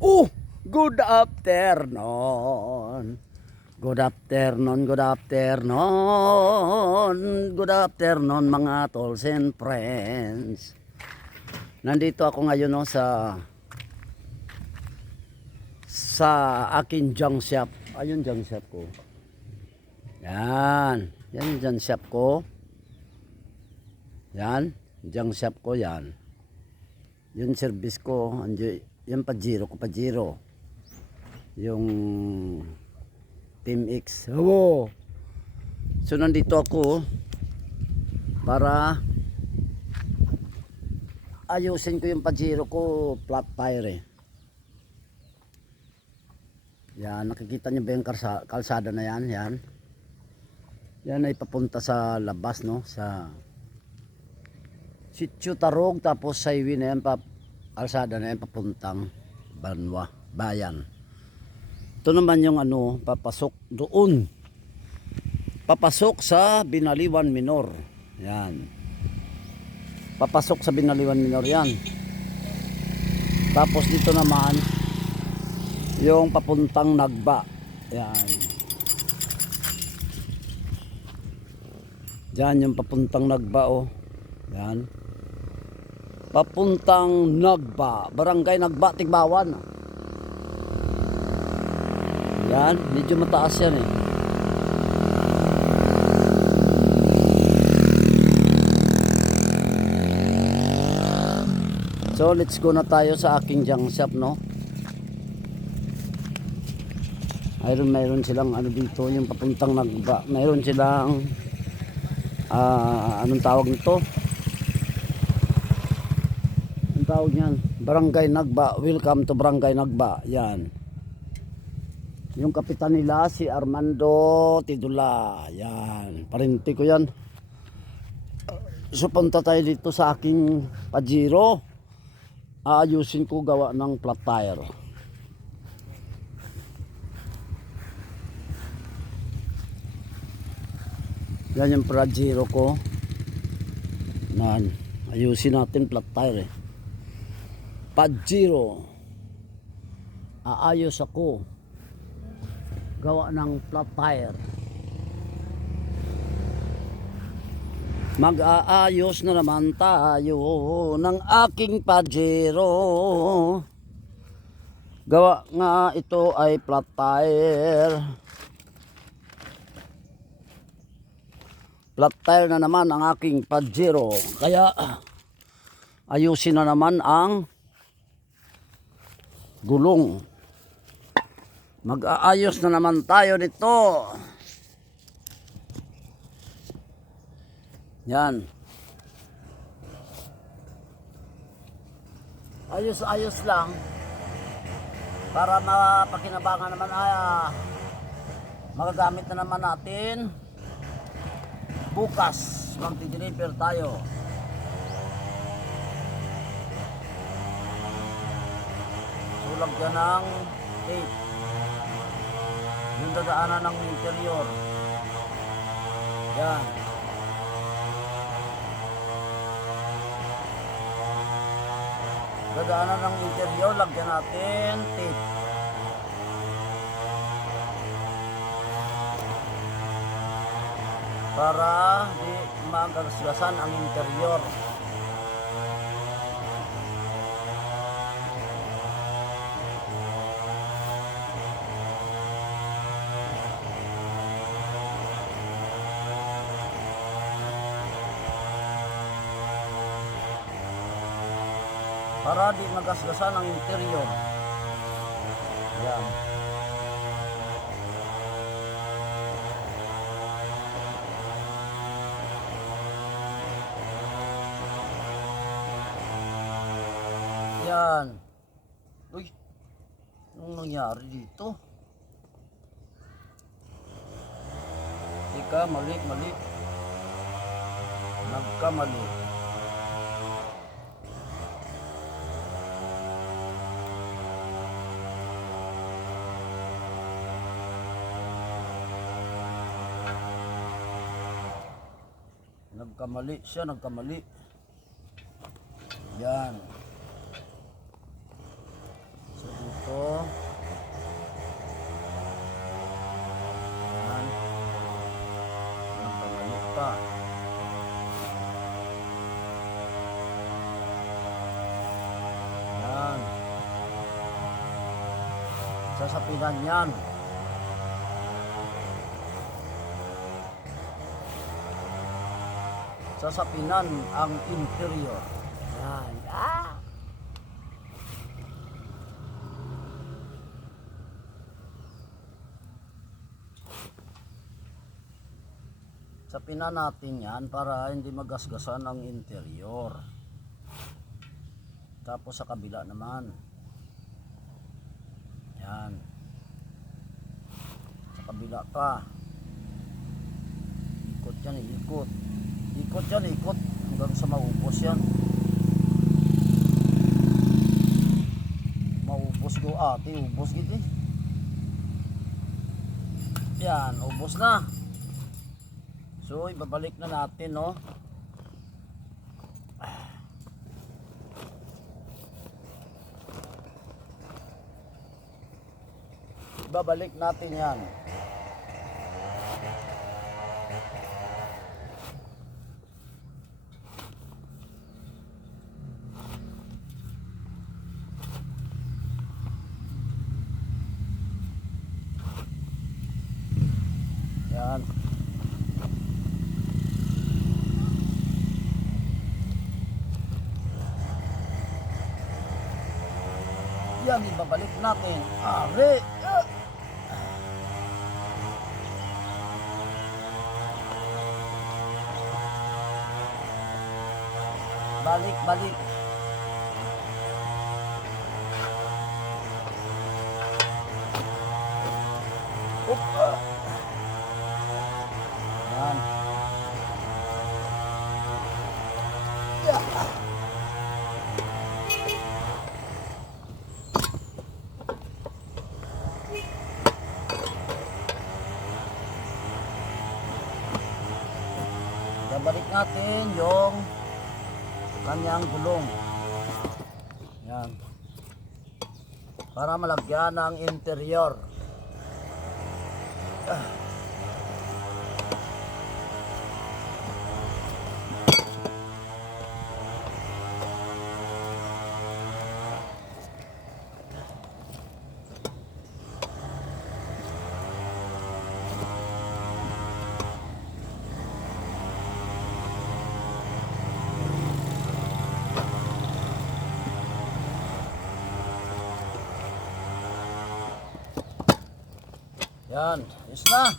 Oh, good afternoon. Good afternoon, good afternoon. Good afternoon mga tolls and friends. Nandito ako ngayon no, sa sa akin junk shop. Ayun junk shop ko. Yan. Yan yung junk shop ko. Yan. Junk shop ko yan. Yung service ko, andi, yung Pajero ko, Pajero. Yung Team X. Oo. So nandito ako para ayusin ko yung Pajero ko, flat tire eh. Yan, nakikita niyo ba yung kalsa- kalsada na yan? Yan. Yan ay papunta sa labas, no? Sa Sitio Tarog tapos sa highway na yan pa alsada na yan papuntang Banwa, Bayan. Ito naman yung ano, papasok doon. Papasok sa Binaliwan Minor. Yan. Papasok sa Binaliwan Minor yan. Tapos dito naman yung papuntang Nagba. Yan. Yan yung papuntang Nagba oh. Yan. Papuntang Nagba, Barangay Nagba, Tigbawan. Yan, medyo mataas yan eh. So let's go na tayo sa aking junk shop no. Mayroon mayroon silang ano dito yung papuntang Nagba. Mayroon silang ah anong tawag nito? Tawag niyan, Barangay Nagba. Welcome to Barangay Nagba. Yan. Yung kapitan nila si Armando Tidula. Yan. Parinti ko yan. So punta tayo dito sa aking Pajero. Aayusin ko gawa ng flat tire. Yan yung Pajero ko. Nan, ayusin natin flat tire eh. Pajero. Aayos ako. Gawa ng flat tire. Mag-aayos na naman tayo ng aking Pajero. Gawa nga ito ay flat tire. Flat tire na naman ang aking Pajero. Kaya ayusin na naman ang gulong. Mag-aayos na naman tayo nito. Yan. Ayos-ayos lang para mapakinabangan naman ay ah, magagamit na naman natin bukas magti-deliver tayo. Sulag yan ng tape. Yung dadaanan ng interior. Yan. Dadaanan ng interior, lagyan natin tape. Para di magasgasan ang interior. Magasgasan ang interior. Yan. Yan. Uy. Anong nangyari dito? Ika, mali, mali. Nagkamali. Nagkamali siya, nagkamali. Yan. So dito. Yan. Yan, pabalik pa. Yan. Sasapinan yan. Sasapinan ang interior. Yan. Ah! Sapinan natin yan para hindi magasgasan ang interior. Tapos sa kabila naman. Yan. Sa kabila pa. Ikot yan, ikot. Ikot yan, ikot. Hanggang sa maubos yan. Maubos ko ate, ubos eh. Yan, ubos na. So, ibabalik na natin, no? Ibabalik natin. Yan. Yan, ibabalik natin. Ah! Balik, balik. Natin yung kanyang gulong. Yan. Para malagyan ng interior. Yan, is na.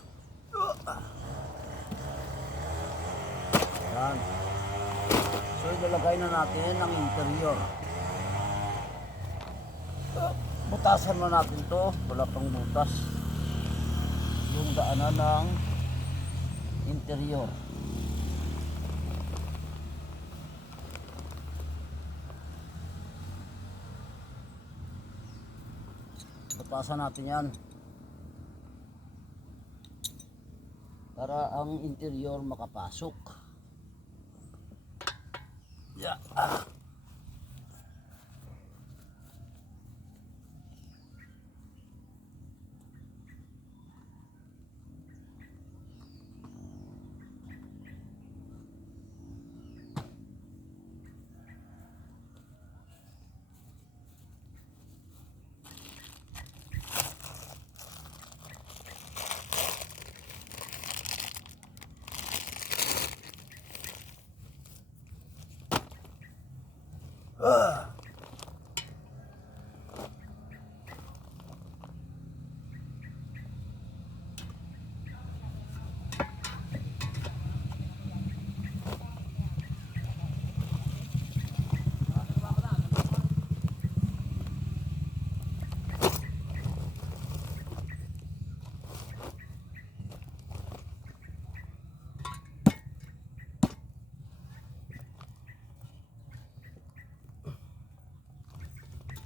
Yan. So ilalagay na natin ang interior. Butasan na natin to. Wala pang butas. Yung daanan ng interior. Butasan natin yan. Para ang interior makapasok. Yeah. Ah.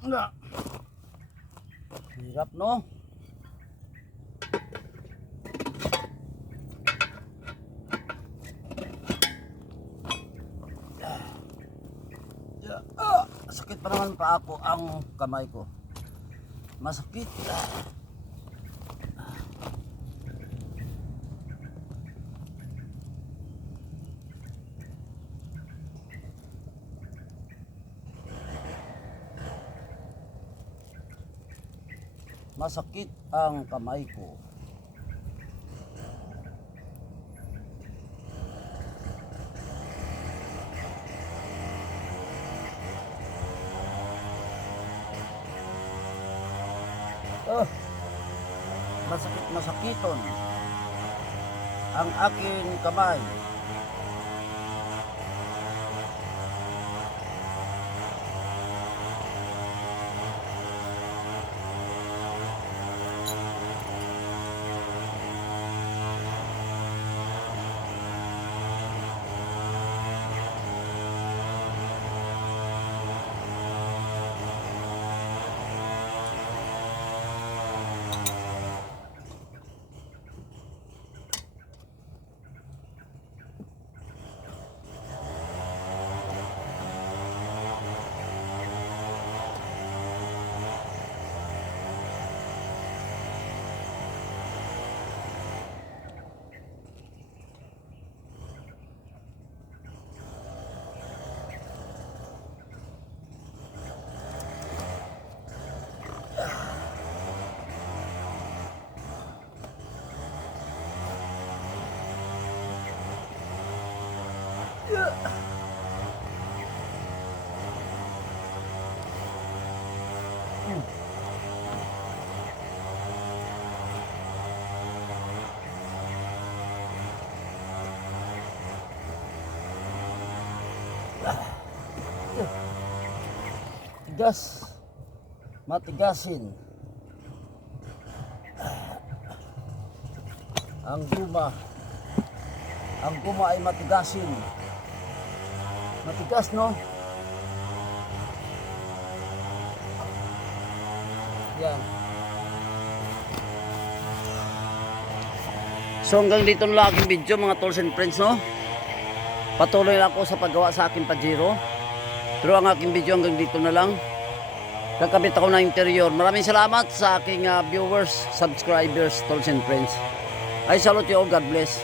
Nga. Hirap no? Ah, sakit pa naman pa ako ang kamay ko. Masakit. Masakit ang kamay ko. Oh, masakit masakiton ang aking kamay. Tigas. Matigasin. Ang guma. Ang guma ay matigasin. Matigas, no? Yan. So hanggang dito na lang aking video mga tools and friends, no? Patuloy lang ako sa paggawa sa aking Pajero. Pero ang aking video hanggang dito na lang. Kakabit ako ng interior. Maraming salamat sa aking ah, viewers, subscribers, tools and friends. I salute you all. God bless.